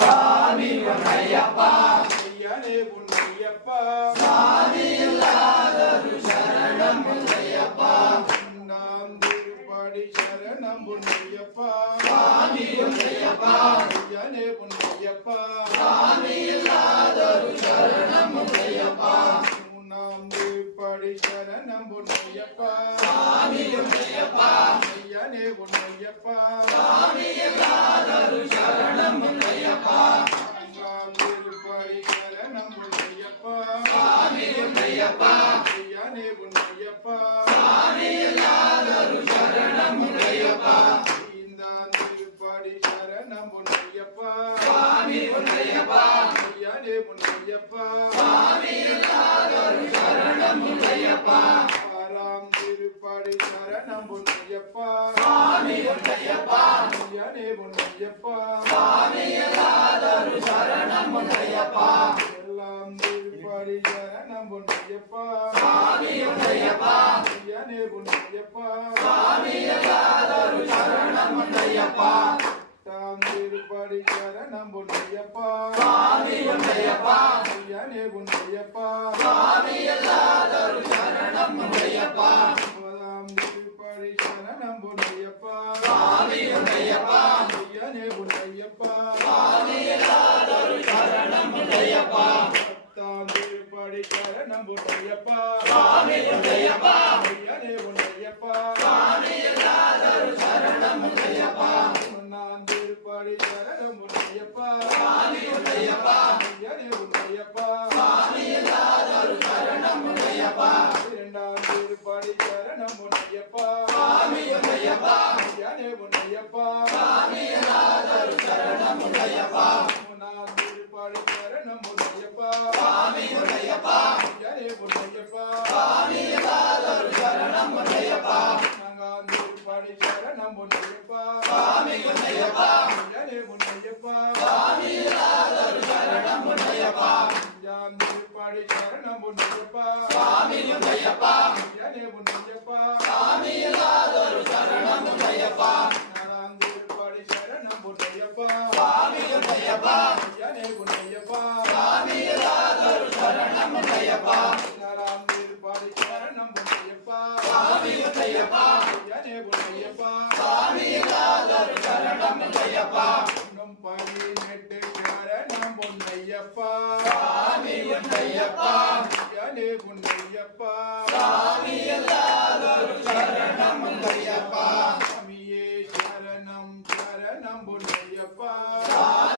சாமி பொன்னையப்பா ஐயனே பொன்னையப்பா சாமி இல்லாதொரு சரணம் பொன்னையப்பா நாம் திருப்படி சரணம் பொன்னையப்பா சாமி பொன்னையப்பா ஐயனே பொன்னையப்பா சாமி இல்லாதொரு சரணம் பொன்னையப்பா நாம் திருப்படி சரணம் பொன்னையப்பா சாமி பொன்னையப்பா ஐயனே பொன்னையப்பா சாமி இல்லாதொரு சரணம் பொன்னையப்பா நாம் திருப்படி சரணம் பொன்னையப்பா சாமி பொன்னையப்பா ஐயனே பொன்னையப்பா சாமி இல்லாதொரு சரணம் பொன்னையப்பா இந்த திருப்படி சரணம் பொன்னையப்பா சாமி பொன்னையப்பா ஐயனே பொன்னையப்பா சாமி இல்லாதொரு சரணம் பொன்னையப்பா ஆறாம் திருப்படி சரணம் பொன்னையப்பா சாமி பொன்னையப்பா ஐயனே பொன்னையப்பா சாமி இல்லாதொரு சரணம் பொன்னையப்பா எல்லாம் திருப்படி சரணம் பொன்னையப்பா சாமி பொன்னையப்பா ஐயனே பொன்னையப்பா சாமி இல்லாதொரு சரணம் பொன்னையப்பா எட்டாம் திருப்படி சரணம் பொன்னையப்பா சாமி பொன்னையப்பா ஐயனே பொன்னையப்பா சாமி இல்லாதொரு சரணம் பொன்னையப்பா ஒன்பதாம் திருப்படி சரணம் பொன்னையப்பா சாமி பொன்னையப்பா ஐயனே பொன்னையப்பா சாமி இல்லாதொரு சரணம் பொன்னையப்பா பத்தாம் திருப்படி சரணம் பொன்னையப்பா சாமி பொன்னையப்பா ஐயனே பொன்னையப்பா சாமி இல்லாதொரு சரணம் பொன்னையப்பா ஒன்னாம் திருப்படி சரணம் பொன்னையப்பா சாமி பொன்னையப்பா ஐயனே பொன்னையப்பா சாமி இல்லாதொரு சரணம் பொன்னையப்பா இரண்டாம் திருப்படி சரணம் பொன்னையப்பா சாமி பொன்னையப்பா ஐயனே பொன்னையப்பா சாமி இல்லாதொரு சரணம் பொன்னையப்பா மூணாம் திருப்படி சரணம் பொன்னையப்பா சாமி பொன்னையப்பா ஐயனே பொன்னையப்பா சாமி இல்லாதொரு சரணம் பொன்னையப்பா நான்காம் திருப்படி சரணம் பொன்னையப்பா சாமி பொன்னையப்பா ஐயனே பொன்னையப்பா சாமி இல்லாதொரு சரணம் பொன்னையப்பா அஞ்சாம் திருப்படி சரணம் பொன்னையப்பா சாமி பொன்னையப்பா ஐயனே பொன்னையப்பா சாமி இல்லாதொரு சரணம் பொன்னையப்பா நாலாம் திருப்படி சரணம் பொன்னையப்பா சாமி பொன்னையப்பா ஐயனே பொன்னையப்பா சாமி இல்லாதொரு சரணம் பொன்னையப்பா நாலாம் திருப்படி சரணம் பொன்னையப்பா சாமி பொன்னையப்பா ஐயனே பொன்னையப்பா சாமி இல்லாதொரு சரணம் பொன்னையப்பா இன்னும் 18 சரணம் பொன்னையப்பா சாமி பொன்னையப்பா ஐயனே பொன்னையப்பா